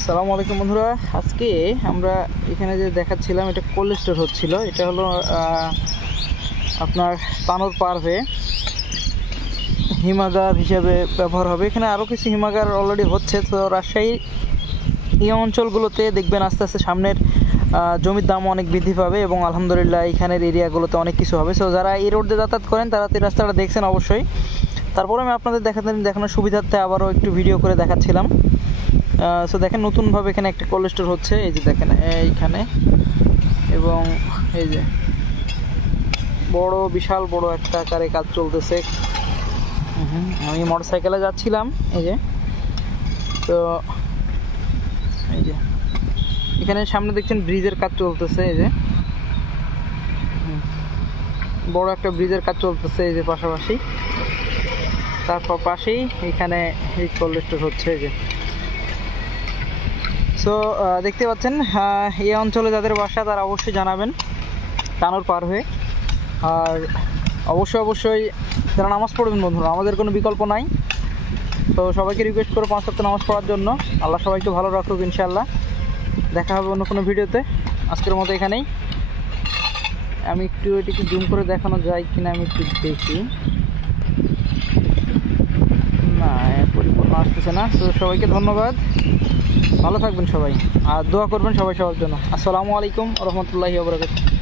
আসসালামু আলাইকুম বন্ধুরা, আজকে আমরা এখানে যে দেখাচ্ছিলাম এটা কোল্ড স্টোর হচ্ছিল। এটা হলো আপনার তানোর পার হয়ে হিমাগার হিসেবে ব্যবহার হবে। এখানে আরও কিছু হিমাগার অলরেডি হচ্ছে। তো রাজশাহী এই অঞ্চলগুলোতে দেখবেন আস্তে আস্তে সামনের জমির দাম অনেক বৃদ্ধি পাবে এবং আলহামদুলিল্লাহ এখানের এরিয়াগুলোতে অনেক কিছু হবে। সো যারা এই রোড দিয়ে যাতায়াত করেন তারা এই রাস্তাটা দেখছেন অবশ্যই। তারপরে আমি আপনাদের দেখানোর সুবিধার্থে আবারও একটু ভিডিও করে দেখাচ্ছিলাম। সো দেখেন নতুনভাবে এখানে একটা কোল্ড স্টোর হচ্ছে, এই যে দেখেন এইখানে, এবং এই যে বিশাল বড় একটা আকারে কাজ চলতেছে। আমি মোটরসাইকেলে যাচ্ছিলাম, এই যে, তো এই যে এখানে সামনে দেখছেন ব্রিজের কাজ চলতেছে। এই যে বড় একটা ব্রিজের কাজ চলতেছে, এই যে পাশাপাশি, তারপর পাশেই এখানে এই কোল্ড স্টোর হচ্ছে। এই যে সো দেখতে পাচ্ছেন, এই অঞ্চলে যাদের বাসা তারা অবশ্যই জানাবেন তানোর পার হয়ে। আর অবশ্যই যারা নামাজ পড়বেন বন্ধুরা, আমাদের কোনো বিকল্প নাই। তো সবাইকে রিকোয়েস্ট করো 5 ওয়াক্ত নামাজ পড়ার জন্য। আল্লাহ সবাইকে ভালো রাখুক ইনশাআল্লাহ। দেখা হবে অন্য কোনো ভিডিওতে। আজকের মতো এখানেই। আমি একটু এটিকে জুম করে দেখানো যায় কিনা আমি একটু দেখি। না, পরিপূর্ণ আসতেছে না। তো সবাইকে ধন্যবাদ, ভালো থাকবেন সবাই, আর দোয়া করবেন সবাই সবার জন্য। আসসালামু আলাইকুম ওয়া রাহমাতুল্লাহি ওয়া বারাকাতুহু।